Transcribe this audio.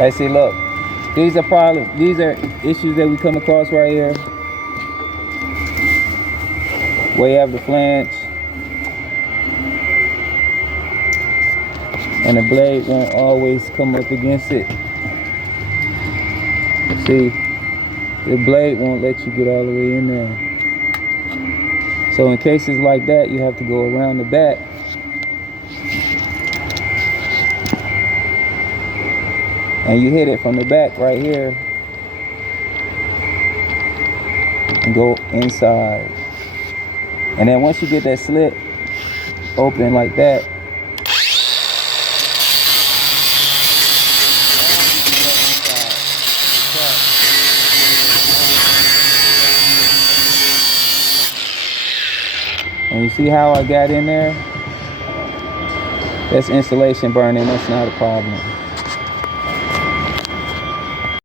Hey, see, look, these are problems. These are issues that we come across right here. Where you have the flange and the blade won't always come up against it. See, the blade won't let you get all the way in there. So in cases like that, you have to go around the back and you hit it from the back right here and go inside. And then once you get that slit open like that, and you see how I got in there? That's insulation burning, that's not a problem.